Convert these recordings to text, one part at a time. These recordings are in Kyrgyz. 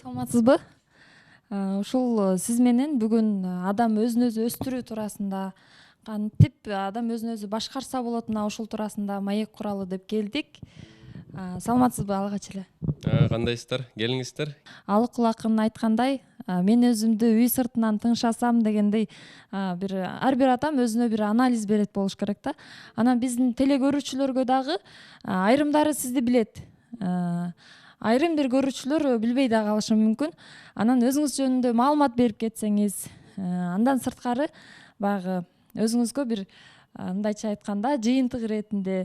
Саламатсызбы? Ушул сиз менен бүгүн адам өзүн өзү өстүрүү туурасында, кантип адам өзүн өзү башкарса болот мына ушул туурасында маек куралы деп келдик. Саламатсызбы алгач эле? Кандайсыздар? Келиңиздер. Алыкул акын айткандай, мен өзүмдү үй сыртынан тыңшасам дегендей, бир ар бир адам өзүнө бир анализ берет болуш керек да. Анан биздин теле көрүүчүлөргө дагы айрымдары сизди билет. Айрым бир көрүүчүлөр билбей да калышы мүмкүн. Анан өзүңүз жөнүндө маалымат берип кетсеңиз, андан сырткары баягы өзүңүзгө бир мындайча айтканда жыйынтык иретинде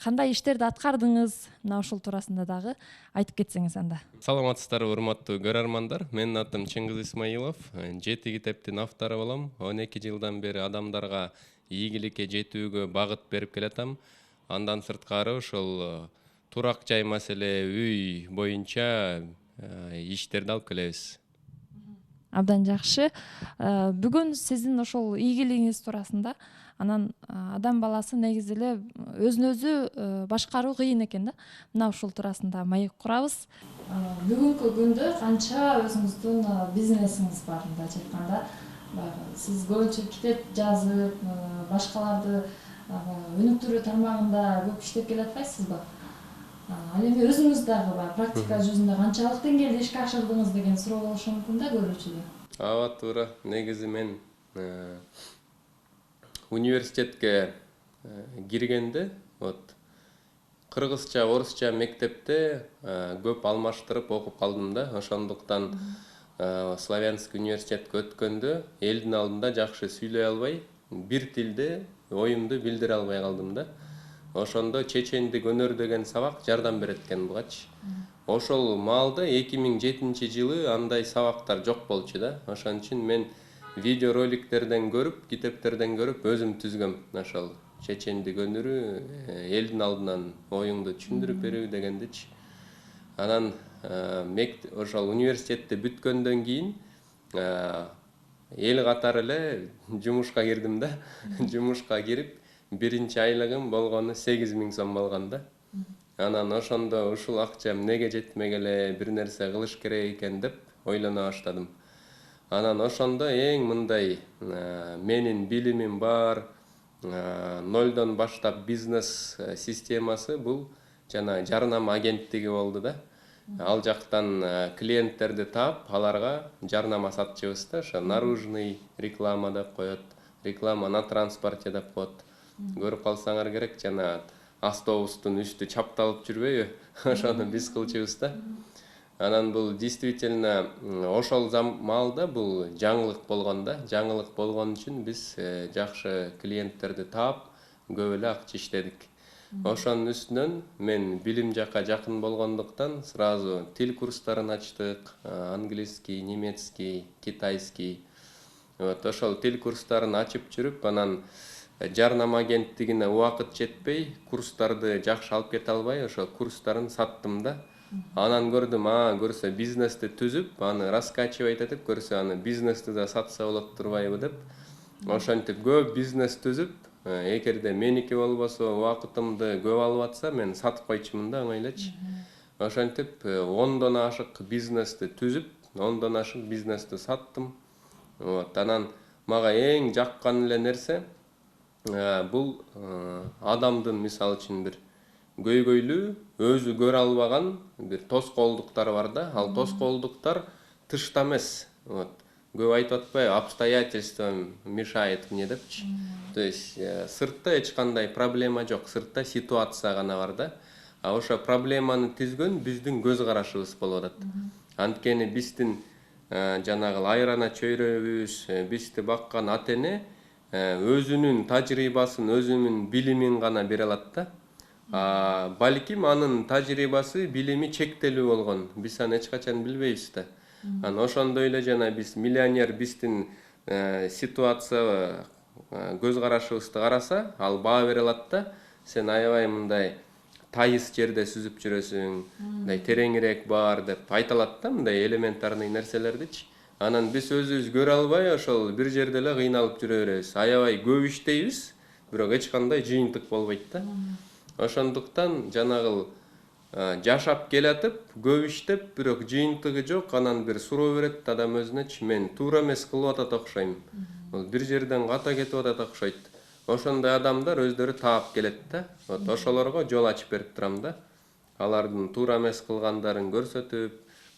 кандай иштерди аткардыңыз, мына ушул туурасында дагы айтып кетсеңиз анда. Саламатсыздарбы, урматтуу көрөрмандар. Менин атым Чыңгыз Исмаилов. 7 китептин автору болом. 12 жылдан бери адамдарга ийгиликке жетүүгө багыт берип келатам. Андан сырткары ошол турак жай маселе, үй боюнча иштерди алып келебиз. Абдан жакшы. Бүгүн сиздин ошол ийгилигиңиз туурасында, анан адам баласы негизи эле өзүн өзү башкаруу кыйын экен да. Мына ушул туурасында маек курабыз. Бүгүнкү күндө канча өзүңүздүн бизнесиңиз бар, мындайча айтканда, сиз көбүнчө китеп жазып, башкаларды өнүктүрүү тармагында көп иштеп келатпайсызбы? Ал эми өзүңүз дагы практика жүзүндө канчалык деңгээлде ишке ашырдыңыз деген суроо болушу мүмкүн да көрүүчүдө. Ооба, туура. Негизи мен университетке киргенде, кыргызча, орусча мектепте көп алмаштырып окуп калдым да. Ошондуктан Славянский университетке өткөндө элдин алдында жакшы сүйлөй албай, бир тилде оюмду билдире албай калдым да. Ошондо чечендик өнөр деген сабак жардам берет экен бугачы. Ошол маалда 2007 жылы андай сабактар жок болчу да. Ошон үчүн мен видео роликтерден көрүп, китептерден көрүп өзүм түзгөм. Ошол чечендик өнөрү элдин алдынан оюңду түшүндүрүп берүү дегендичи. Анан ошол университетти бүткөндөн кийин эл катары эле жумушка кирдим да. Жумушка кирип, биринчи айлыгым болгону 8.000 сом болгон да. Анан ошондо ушул акчам эмнеге жетмек эле, бир нерсе кылыш керек экен деп ойлоно баштадым. Анан ошондо эң мындай менин билимим бар, нолдон баштап бизнес системасы бул жана жарнама агенттиги болду да. Ал жактан клиенттерди таап, аларга жарнама сатчубуз да. Ошо наружный реклама деп коет, реклама на транспорте деп коет. Көрүп калсаңар керек, жана автобустун үстү чапталып жүрбөйбү? Ошону биз кылчубуз да. Анан бул действительно ошол маалда бул жаңылык болгон да. Жаңылык болгон үчүн биз жакшы клиенттерди таап, көп эле акча иштедик. Ошонун үстүнөн мен билим жакка жакын болгондуктан сразу тил курстарын ачтык. Английский, немецкий, китайский. Ошол тил курстарын ачып жүрүп, анан жарнама агенттигине убакыт жетпей, курстарды жакшы алып кете албай, ошол курстарын саттым да. Анан көрдүм, көрсө бизнести түзүп, аны раскачивать этип, көрсө аны бизнести да сатса болот турбайбы деп. Ошентип көп бизнес түзүп, эгерде меники болбосо, убакытымды көп алып атса, мен сатып койчумун да, оңой элечи. Ошентип 10дон ашык бизнести түзүп, 10дон ашык бизнести саттым. Анан мага эң жаккан эле нерсе бул адамдын мисалы үчүн бир көйгөйлүү, өзү көрө албаган бир тоскоолдуктар бар да. Ал тоскоолдуктар тышта эмес. Көп айтып атпайбы, обстоятельства мешает мне депчи. То есть сыртта эч кандай проблема жок, сыртта ситуация гана бар да. А ошо проблеманы түзгөн биздин көз карашыбыз болуп атат. Анткени биздин жанагы айрана чөйрөбүз, бизди баккан ата-эне өзүнүн тажрыйбасын, өзүнүн билимин гана бере алат да. Балким анын тажрыйбасы, билими чектелүү болгон. Биз аны эч качан билбейбиз да. Анан ошондой эле жана биз миллионер биздин ситуация көз карашыбызды караса, ал баа бере алат да. Сен аябай мындай тайыз жерде сүзүп жүрөсүң, мындай тереңирээк бар деп айта алат да, мындай элементарный нерселердичи. Анан биз өзүбүз көрө албай, ошол бир жерде эле кыйналып жүрө беребиз. Аябай көп иштейбиз, бирок эч кандай жыйынтык болбойт да. Ошондуктан жанагыл жашап келатып, көп иштеп, бирок жыйынтыгы жок, анан бир суроо берет адам өзүнөчү, мен туура эмес кылып атат окшойм. Бул бир жерден ката кетип атат окшойт. Ошондой адамдар өздөрү таап келет да. Вот ошолорго жол ачып берип турам да. Алардын туура эмес кылгандарын көрсөтүп,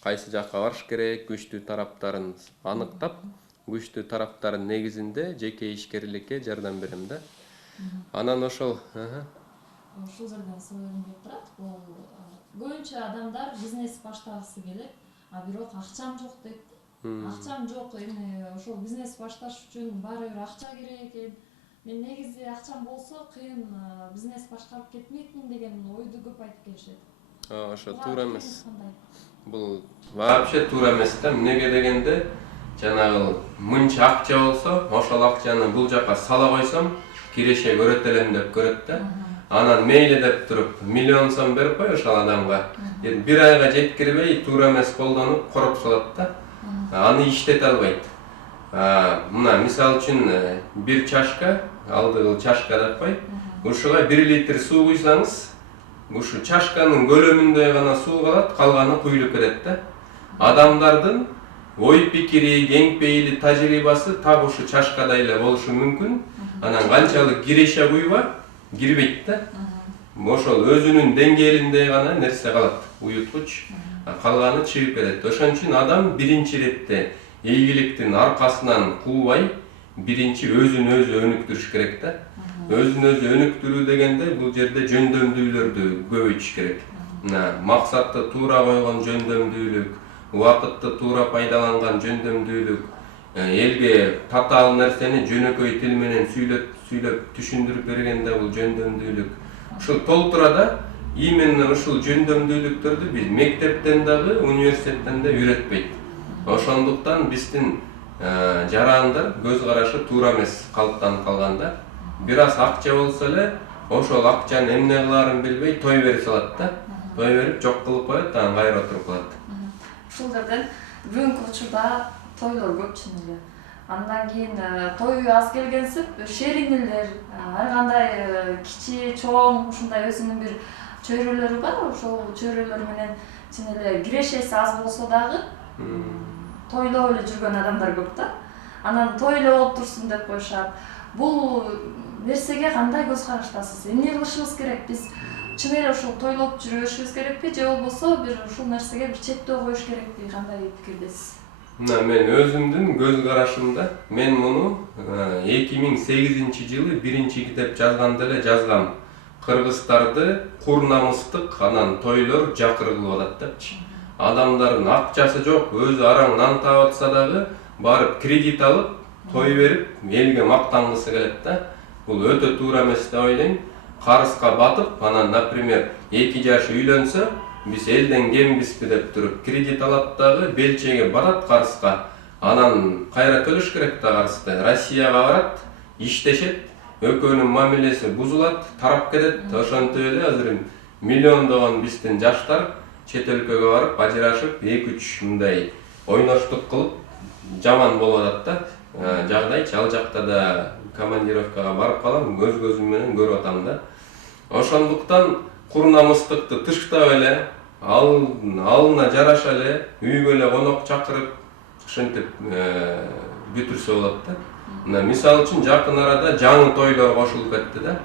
кайсы жакка барыш керек, күчтүү тараптарын аныктап, күчтүү тараптарын негизинде жеке ишкерликке жардам берем да. Анан ошол ушул жерден суроо келип турат. Бул көбүнчө адамдар бизнес баштагысы келет, а бирок акчам жок дейт. Акчам жок, эми ошол бизнес башташ үчүн баары бир акча керек экен. Мен негизи акчам болсо кыйын бизнес башкарып кетмекмин деген ойду көп айтып келишет. Ошо туура эмес. Бул вообще туура эмес да. Эмнеге дегенде, жанагы мынча акча болсо, ошол акчаны бул жака сала койсом, киреше көрөт элем деп көрөт да. Анан мейли деп туруп, миллион сом берип кой ошол адамга. Бир айга жеткирбей, туура эмес колдонуп, короп салат да. Аны иштете албайт. Мына мисалы үчүн бир чашка, алдыгы чашка деп кой. Ушуга 1 литр суу куйсаңыз, ушу чашканын көлөмүндөй гана суу калат, калганы куюлуп кетет да. Адамдардын ой пикири, кең пейили, тажрыйбасы так ушу чашкадай эле болушу мүмкүн. Анан канчалык киреше куйба, кирбейт да. Ошол өзүнүн деңгээлинде гана нерсе калат, уюткуч. Калганы чыгып кетет. Ошон үчүн адам биринчи иретте ийгиликтин аркасынан куубай, биринчи өзүн өзү өнүктүрүш керек да. Өзүн өзү өнүктүрүү дегенде бул жерде жөндөмдүүлөрдү көбөйтүш керек. Мына максатты туура койгон жөндөмдүүлүк, убакытты туура пайдаланган жөндөмдүүлүк, элге татаал нерсени жөнөкөй тил менен сүйлөп түшүндүрүп бергенде бул жөндөмдүүлүк. Ушул толтурада именно ушул жөндөмдүүлүктөрдү биз мектептен дагы, университеттен да үйрөтпөйт. Ошондуктан биздин жарандар көз карашы туура эмес калыптанып калганда, бир аз акча болсо эле, ошол акчаны эмне кылаарын билбей той берип салат да. Той берип жок кылып коет, анан кайра отуруп калат. Ушул жерден бүгүнкү учурда тойлор көп чын эле. Андан кийин той аз келгенсип, шериңилер, ар кандай кичи, чоң, ушундай өзүнүн бир чөйрөлөрү бар. Ошол чөйрөлөр менен чын эле кирешеси аз болсо дагы тойлоп эле жүргөн адамдар көп да. Анан тойлоп болуп турсун деп коюшат. Бул нерсеге кандай көз караштасыз? Эмне кылышыбыз керек? Биз чын эле ушул тойлоп жүрүшүбүз керекпи, же болбосо бир ушул нерсеге бир чектөө коюш керекпи? Кандай пикирдесиз? Мен өзүмдүн көз карашымда, мен муну 2008-жылы биринчи китеп жазганда эле жазгам. Кыргыздарды курнамыстык анан тойлор жакыр кылып атат депчи. Адамдардын акчасы жок, өзү араң нан таап атса дагы барып кредит алып, той берип, элге мактангысы келет да. Бул өтө туура эмес деп ойлойм. Карызга батып, анан, например, 2 жаш үйлөнсө, биз элден кембизби деп туруп кредит алат дагы, белчеге барат карызга. Анан кайра төлөш керек да карызды. Россияга барат, иштешет, экөөнүн мамилеси бузулат, тарап кетет. Ошентип эле азыр миллиондогон биздин жаштар чет өлкөгө барып, ажырашып, 2-3 мындай ойноштук кылып, жаман болуп атат да. Жагдайчы, ал жакта да командировкага барып калам, көз көзүм менен көрүп атам да. Ошондуктан курнамыстыкты тыштап эле, алына жараша эле, үйгө эле конок чакырып, ошентип бүтүрсө болот да. Мына мисалы үчүн жакын арада жаңы тойлор кошулуп кетти да.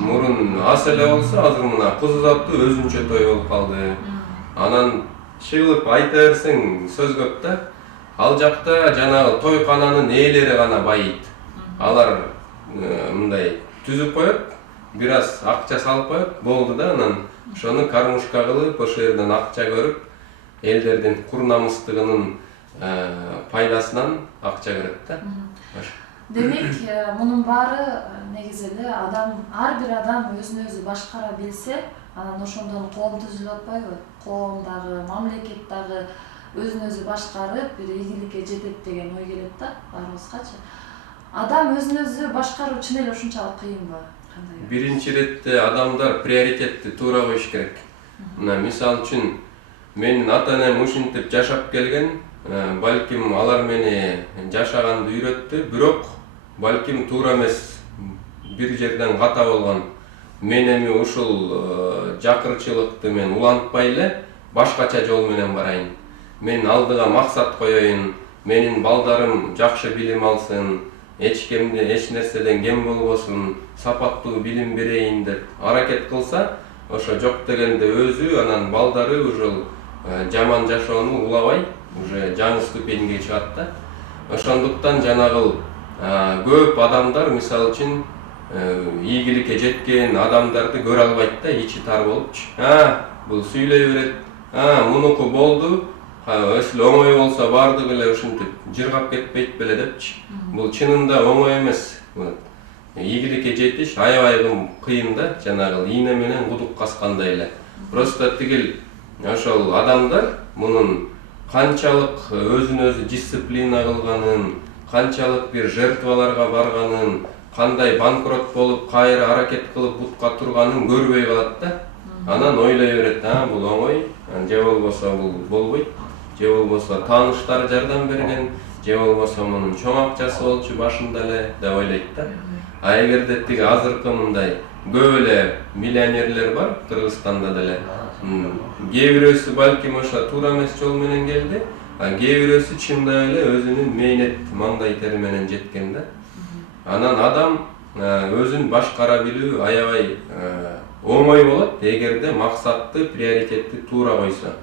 Мурун аз эле болсо, азыр мына кыз uzatуу өзүнчө той болуп калды. Анан чыгылып айта берсең сөз көп да. Ал жакта жанагы тойкананын ээлери гана байыйт. Алар мындай түзүп коет, бир аз акча салып коет, болду да. Анан ошону кармушка кылып, ошол жерден акча көрүп, элдердин курнамыстыгынын пайдасынан акча көрөт да. Демек, мунун баары негизи эле ар бир адам өзүн өзү башкара билсе, анан ошондон коом түзүлүп атпайбы? Коом дагы, мамлекет дагы өзүн өзү башкарып, бир ийгиликке жетет деген ой келет да баарыбызгачы. Адам өзүн өзү башкаруу чын эле ушунчалык кыйынбы? Кандай? Биринчи иретте адамдар приоритетти туура коюш керек. Мына мисалы үчүн менин ата-энем ушинтип жашап келген, балким алар мени жашаганды үйрөттү, бирок балким туура эмес бир жерден ката болгон. мен эми ушул жакырчылыкты мен улантпай эле башкача жол менен барайын. Мен алдыга максат коеюн, менин балдарым жакшы билим алсын, эч нерседен кем болбосун, сапаттуу билим берейин деп аракет кылса, ошо жок дегенде өзү анан балдары ушул жаман жашоону улабай, уже жаңы ступеньге чыгат да. Ошондуктан жанагыл көп адамдар мисалы үчүн ийгиликке жеткен адамдарды көрө албайт да, ичи тар болупчу. Бул сүйлөй берет. Мунуку болду. Если оңой болсо бардыгы эле ушинтип жыргап кетпейт беле депчи. Бул чынында оңой эмес. Ийгиликке жетиш аябай кыйын да, жанагы ийне менен кудук каскандай эле. Просто тигил ошол адамдар мунун канчалык өзүн-өзү дисциплина кылганын, канчалык бир жертваларга барганын, кандай банкрот болуп кайра аракет кылып бутка турганын көрбөй калат да. Анан ойлой берет, бул оңой, же болбосо бул болбойт, же болбосо тааныштары жардам берген, же болбосо мунун чоң акчасы болчу башында эле деп ойлойт да. Эгерде тиги азыркы мындай көп эле миллионерлер бар Кыргызстанда деле. Кээ бирөөсү балким ошо туура эмес жол менен келди, кээ бирөөсү чындап эле өзүнүн мэйнет маңдай тери менен жеткен да. Анан адам өзүн башкара билүү аябай оңой болот, эгерде максатты, приоритетти туура койсо.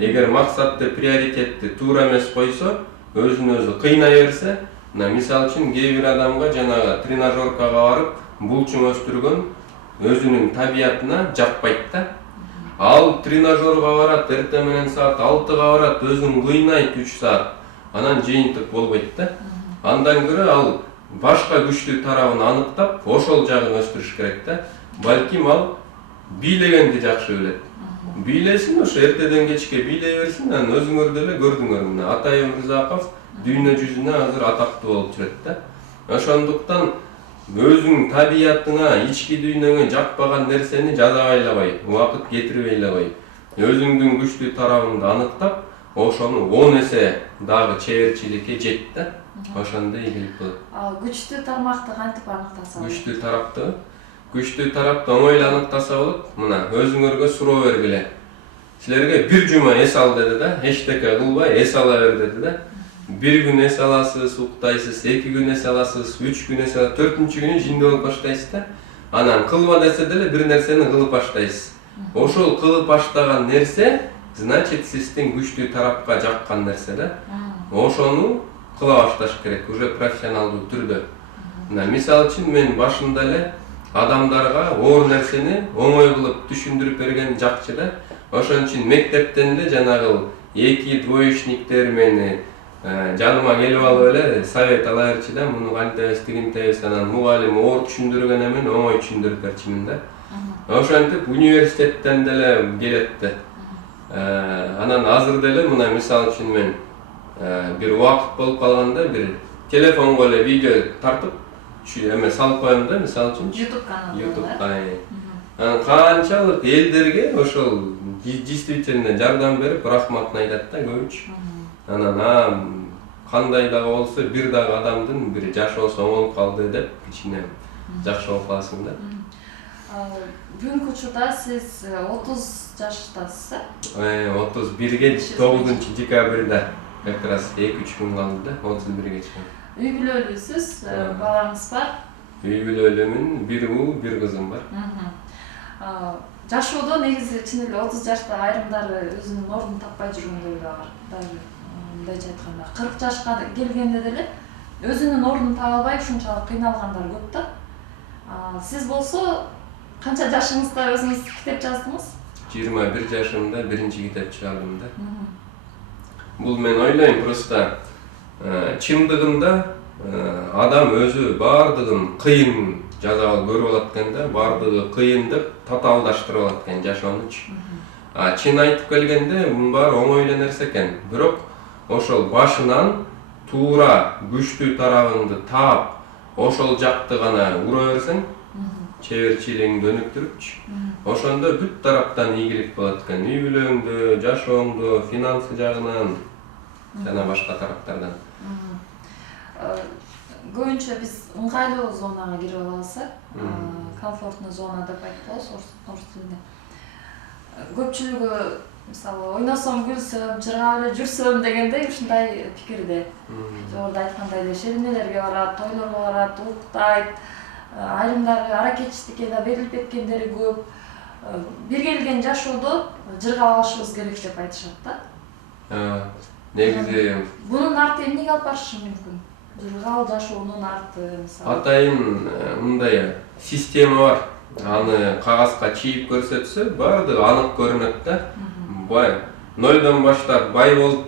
Эгер максатты, приоритетти туура эмес койсо, өзүн-өзү кыйнай берсе, мисалы үчүн кээ бир адамга жанагы тренажеркага барып, булчуң өстүргөн өзүнүн табиятына жакпайт да. Ал тренажерга барат, эртең менен саат 6-га барат, өзүн кыйнайт 3 саат. Анан жыйынтык болбойт да. Андан көрө ал башка күчтүү тарабын аныктап, ошол жагын өстүрүш керек да. Балким ал бийлегенди жакшы билет. Бийлесин, ошо эртеден кечке бийлей берсин, анан өзүңөр деле көрдүңөр. Атай Өмүрзаков дүйнө жүзүнө азыр атактуу болуп жүрөт да. Ошондуктан өзүң табиятыңа, ички дүйнөңө жакпаган нерсени жазабайлабай, убакыт кетирбейлебай, өзүңдүн күчтүү тарабыңды аныктап, ошону 10 эсе дагы чеберчиликке жет да. Ошондо ийгилик болот. Ал күчтүү тармакты кантип аныктаса болот? Күчтүү тарапты оңой эле аныктаса болот. Мына өзүңөргө суроо бергиле. Силерге бир жума эс ал деди да, эчтеке кылбай эс ала бер деди да. Bir gün es alasыз, уктайсыз, 2 gün es alasыз, 3 gün es alasыз, 4-cü günü jinde болуп баштайсыз да. Анан кылба десе деле бир нерсени кылып баштайсыз. Ошол кылып баштаган нерсе, значит, сиздин күчтүү тарапка жаккан нерсе да. Ошону кыла башташ керек, уже профессионалдуу түрдө. Мисалы үчүн мен башында эле адамдарга оор нерсени оңой кылып түшүндүрүп берген жакчы да. Ошон үчүн мектептен эле жанагы 2 двоечниктер мени жаныма келип алып эле совет ала берчи да, муну кантебиз, тигинтебиз, анан мугалим оор түшүндүргөн эмен оңой түшүндүрүп берчимин да. Ошентип университеттен деле келет да. Анан азыр деле мына мисалы үчүн мен бир убакыт болуп калганда бир телефонго эле видео тартып эме салып коем да, мисалы үчүн YouTube каналы. Анан канчалык элдерге ошол действительно жардам берип, рахматын айтат да көбүчү. Анан кандай дагы болсо бир дагы адамдын бир жашоосу оңолуп калды деп кичине жакшы болуп каласың да. Бүгүнкү учурда сиз 30 жаштасыз, 31ге 9-декабрда как раз 2-3 күн калды да, 31ге чыккан. Үй бүлөлүүсүз, балаңыз бар? Үй бүлөлүүмүн, бир уул, бир кызым бар. Жашоодо негизи чын эле 30 жашта айрымдары өзүнүн ордун таппай жүргөндөр да бар. Дагы мындайча айтканда 40 жашка келгенде деле өзүнүн ордун таба албай ушунчалык кыйналгандар көп да. Сиз болсо канча жашыңызда өзүңүз китеп жаздыңыз? 21 жашымда биринчи китеп чыгардым да. Бул мен ойлойм просто чындыгында адам өзү бардыгын кыйын жазабы көрүп алат экен да, бардыгы кыйын деп татаалдаштырып алат экен жашоонучу. Чын айтып келгенде мунун баары оңой эле нерсе экен. Бирок ошол башынан туура күчтүү тарабыңды таап, ошол жакты гана ура берсең, чеберчилигиңди өнүктүрүпчү. Ошондо бүт тараптан ийгилик болот экен. Үй бүлөңдү, жашооңду, финансы жагынан жана башка тараптардан. Көбүнчө биз ыңгайлуу зонага кирип алабыз. комфортный зона деп айтпайбыз орус тилинде. Көпчүлүгү мисалы ойносом, күлсөм, жыргап эле жүрсөм дегендей ушундай пикирде. Жогоруда айткандай эле шеремелерге барат, тойлорго барат, уктайт. Айрымдары аракетчиликке да берилип кеткендери көп. Бир келген жашоодо жыргап алышыбыз керек деп айтышат да. Негизи Бунун арты эмнеге алып барышы мүмкүн? Жыргал жашоонун арты мисалы. атайын мындай система бар. Аны кагазга чийип көрсөтсө баардыгы анык көрүнөт да. Бай нолдон баштап бай болуп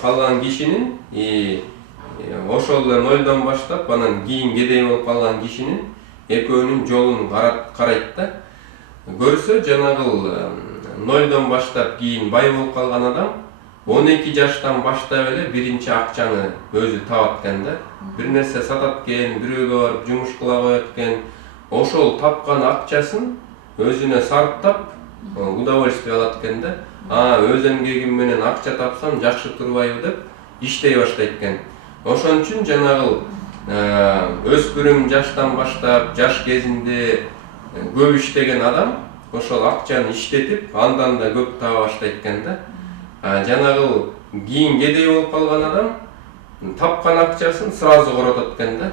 калган кишинин ошол эле нолдон баштап анан кийин кедей болуп калган кишинин экөөнүн жолун карайт да. Көрсө жанагыл нолдон баштап кийин бай болуп калган адам 12 жаштан баштап эле биринчи акчаны өзү табат экен да. Бир нерсе сатат экен, бирөөгө барып жумуш кыла коет экен. Ошол тапкан акчасын өзүнө сарптап удовольствие алат экен да. Өз эмгегим менен акча тапсам жакшы турбайбы деп иштей баштайт экен. Ошон үчүн жанагыл өспүрүм жаштан баштап жаш кезинде көп иштеген адам ошол акчаны иштетип, андан да көп таба баштайт экен да. Жанагыл кийин кедей болуп калган адам тапкан акчасын сразу коротот экен да.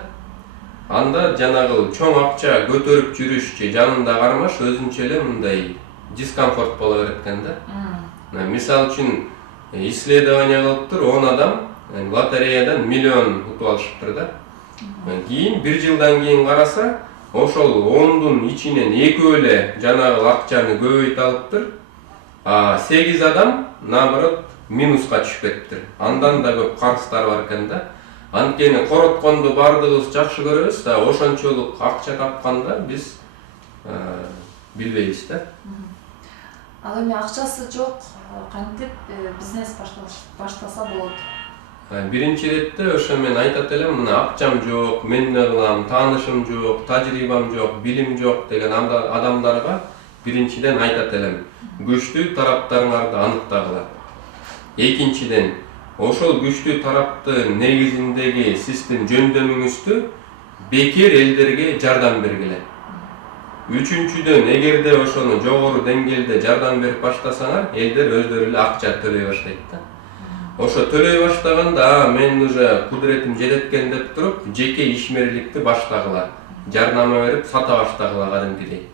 Анда жанагыл чоң акча көтөрүп жүрүш же жанында кармаш өзүнчө эле мындай дискомфорт боло берет экен да. Мисалы үчүн исследование кылыптыр, 10 адам лотереядан миллион утуп алышыптыр да. Кийин 1 жылдан кийин караса, ошол 10дун ичинен экөө эле жанагыл акчаны көбөйтүп алыптыр. 8 адам наоборот минуска түшүп кетиптир. Андан да көп карыздар бар экен да. Анткени коротконду бардыгыбыз жакшы көрөбүз да, ошончолук акча тапканда биз билбейбиз да. Ал эми акчасы жок, кантип бизнес баштаса болот? Биринчи иретте ошо мен айтат элем, мына акчам жок, мен эмне кылам, таанышым жок, тажрыйбам жок, билим жок деген адамдарга биринчиден айтат элем, күчтүү тараптарыңарды аныктагыла. Экинчиден, ошол күчтүү тараптын негизиндеги сиздин жөндөмүңүздү бекер элдерге жардам бергиле. Үчүнчүдөн, эгерде ошону жогору деңгээлде жардам берип баштасаңар, элдер өздөрү эле акча төлөй баштайт да. Ошо төлөй баштаганда, мен уже кудуретим жетет экен деп туруп, жеке ишмерликти баштагыла. Жарнама берип сата баштагыла кадимкидей.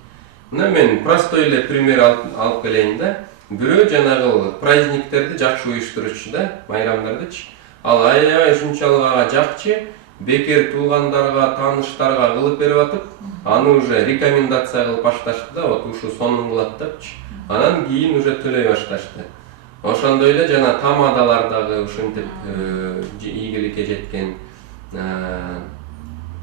Мына мен простой эле пример алып келейин да. Бирөө жанагыл праздниктерди жакшы уюштуручу да, майрамдардычы. Ал аябай ушунчалык ага жакчы, бекер туугандарга, тааныштарга кылып берип атып, аны уже рекомендация кылып башташты да, вот ушу сонун кылат депчи. Анан кийин уже төлөй башташты. Ошондой эле жана тамадалар дагы ушинтип ийгиликке жеткен.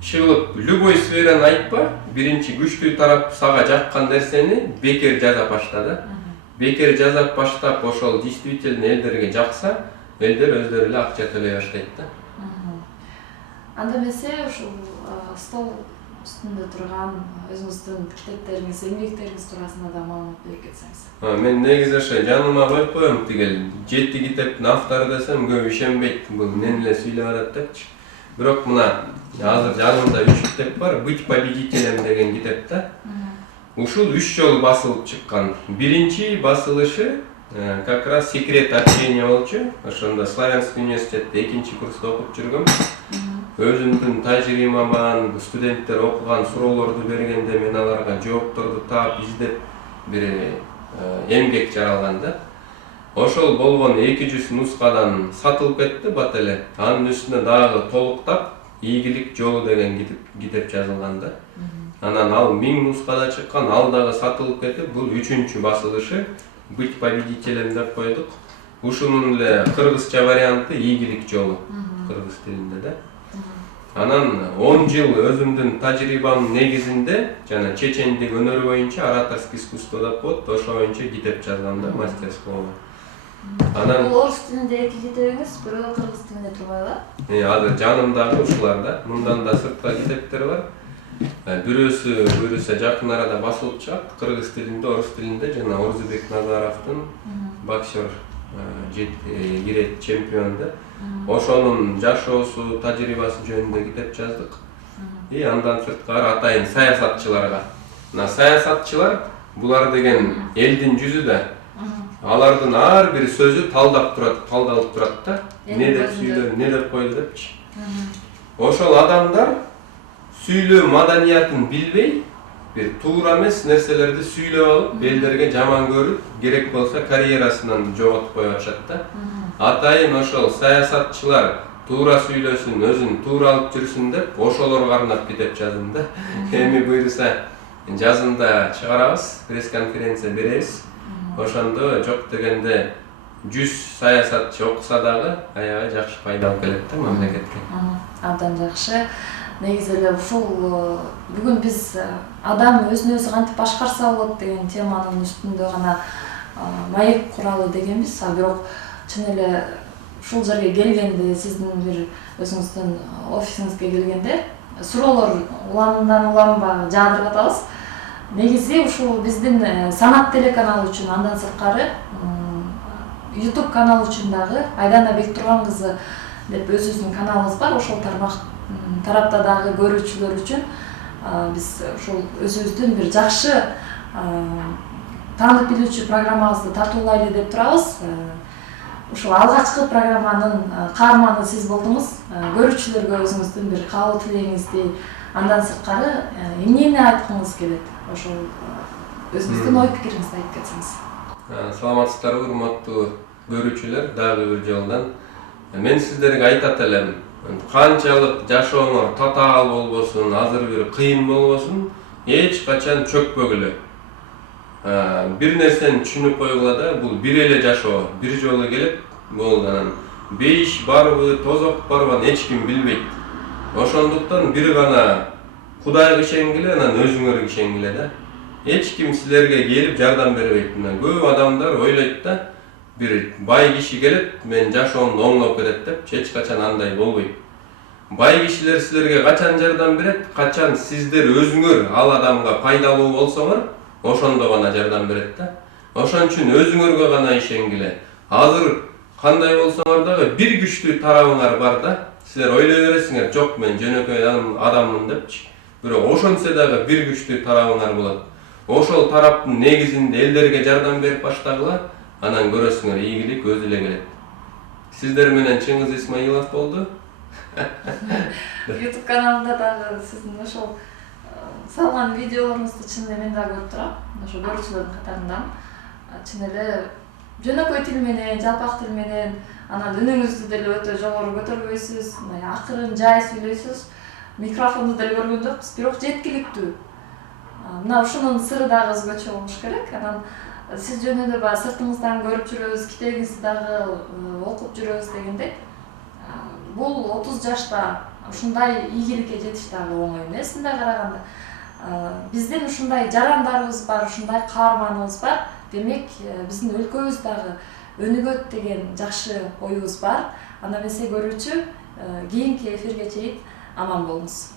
Чыгылып, любой сфераны айтпа, биринчи күчтүү тарап сага жаккан нерсени бекер жаза башта да. Бекер жазап баштап, ошол действительно элдерге жакса, элдер өздөрү эле акча төлөй баштайт да. Анда эмесе ушул стол үстүндө турган өзүңүздүн китептериңиз, эмгектериңиз туурасында да маалымат берип кетсеңиз. Мен негизи ошо жаныма коюп коем, тигил 7 китептин автору десем көп ишенбейт, бул мен эле сүйлөп атат депчи. Бирок мына азыр жанымда 3 китеп бар, «Быть победителем» деген китеп да. Ушул 3 жолу басылып чыккан. Биринчи басылышы как раз секрет общения болчу. Ошондо Славянский университетте 2-нчи курста окуп жүргөм. Өзүмдүн тажрыйбаман, студенттер окуган суроолорду бергенде мен аларга жоопторду таап, издеп бир эмгек жаралган да. Ошол болгон 200 нускадан сатылып кетти бат эле. Анын үстүнө дагы толуктап ийгилик жолу деген китеп жазылган да. Анан ал 1000 нускада чыккан, ал дагы сатылып кетип, бул 3-чү басылышы «Быть победителем» деп койдук. Ушунун эле кыргызча варианты «Ийгилик жолу» кыргыз тилинде да. Анан 10 жыл өзүмдүн тажрыйбамдын негизинде жана чечендик өнөрү боюнча ораторский искусство деп коет, ошо боюнча китеп жазгам да, мастерского. Анан Бул орус тилинде 2 китебиңиз, бирөө кыргыз тилинде турбайбы? Азыр жанымдагы ушулар да. Мындан да сыртка китептер бар. Бирөөсү буюрса жакын арада басылып чыгат, кыргыз тилинде, орус тилинде жана Орзубек Назаровдун боксер ирет чемпион да. Ошонун жашоосу, тажрыйбасы жөнүндө китеп жаздык. Андан сырткары атайын саясатчыларга мына саясатчылар булар деген элдин жүзү да. Алардын ар бир сөзү талдалып турат да. Не деп сүйлөп, не деп койду депчи. Ошол адамдар сүйлөө маданиятын билбей, бир туура эмес нерселерди сүйлөп алып, элдерге жаман көрүп, керек болсо карьерасынан жоготуп коюп атышат да. Атайын ошол саясатчылар туура сүйлөсүн, өзүн туура алып жүрсүн деп, ошолорго арнап кетип жаздым да. Эми буйруса жазында чыгарабыз, пресс-конференция беребиз. Ошондо жок дегенде 100 саясатчы окуса дагы аябай жакшы пайда алып келет да мамлекетке. Абдан жакшы. Негизи эле ушул бүгүн биз адам өзүн өзү кантип башкарса болот деген теманын үстүндө гана маек куралы дегенбиз. Бирок чын эле ушул жерге келгенде, сиздин бир өзүңүздүн офисиңизге келгенде суроолор уландан уланба жаадырып атабыз. Негизи ушул биздин Санат телеканалы үчүн, андан сырткары YouTube каналы үчүн дагы Айдана Бектурган кызы деп өзүбүздүн каналыбыз бар. Ошол тарапта дагы көрүүчүлөр үчүн биз ушул өзүбүздүн бир жакшы таанып билүүчү программабызды тартуулайлы деп турабыз. Ушул алгачкы программанын каарманы сиз болдуңуз. Көрүүчүлөргө өзүңүздүн бир каалоо тилегиңизди, андан сырткары эмнени айткыңыз келет? Ошол өзүңүздүн ой пикириңизди айтып кетсеңиз. Саламатсыздарбы, урматтуу көрүүчүлөр, дагы бир жолдан. Мен сиздерге айтат элем, канчалык жашооңор татаал болбосун, азыр бир кыйын болбосун, эч качан чөкпөгүлө. Бир нерсени түшүнүп койгула да, бул бир эле жашоо, бир жолу келип, бул анан бейиш барбы, тозок барбы эч ким билбейт. Ошондуктан бир гана Кудайга ишенгиле, анан өзүңөргө ишенгиле да. Эч ким силерге келип жардам бербейт. Көп адамдар ойлойт да, бир бай киши келип, мен жашоомду оңдоп кетет деп, эч качан андай болбойт. Бай кишилер силерге качан жардам берет? Качан сиздер өзүңөр ал адамга пайдалуу болсоңор, ошондо гана жардам берет да. Ошон үчүн өзүңөргө гана ишенгиле. Азыр кандай болсоңор дагы бир күчтүү тарабыңар бар да. Силер ойлой бересиңер, жок мен жөнөкөй адаммын депчи. Бирок ошончо дагы бир күчтүү тарабыңар болот. Ошол тараптын негизинде элдерге жардам берип баштагыла, анан көрөсүңөр ийгилик өзү эле келет. Сиздер менен Чыңгыз Исмаилов болду. YouTube каналында дагы сиздин ошол салган видеолоруңузду чын эле мен дагы көрүп турам. Ошо көрүүчүлөрдүн катарынан чын эле жөнөкөй тил менен, жалпак тил менен, анан үнүңүздү деле өтө жогору көтөрбөйсүз, акырын жай сүйлөйсүз. Микрофонду деле көргөн жокпуз, бирок жеткиликтүү. Мына ушунун сыры дагы өзгөчө болуш керек. Анан сиз жөнүндө баягы сыртыңыздан көрүп жүрөбүз, китебиңизди дагы окуп жүрөбүз дегендей. Бул 30 жашта ушундай ийгиликке жетиш дагы оңой эмес. Мындай караганда биздин ушундай жарандарыбыз бар, ушундай каарманыбыз бар. Демек, биздин өлкөбүз дагы өнүгөт деген жакшы оюбуз бар. Анда эмесе көрүүчү, кийинки эфирге чейин аман болуңуз.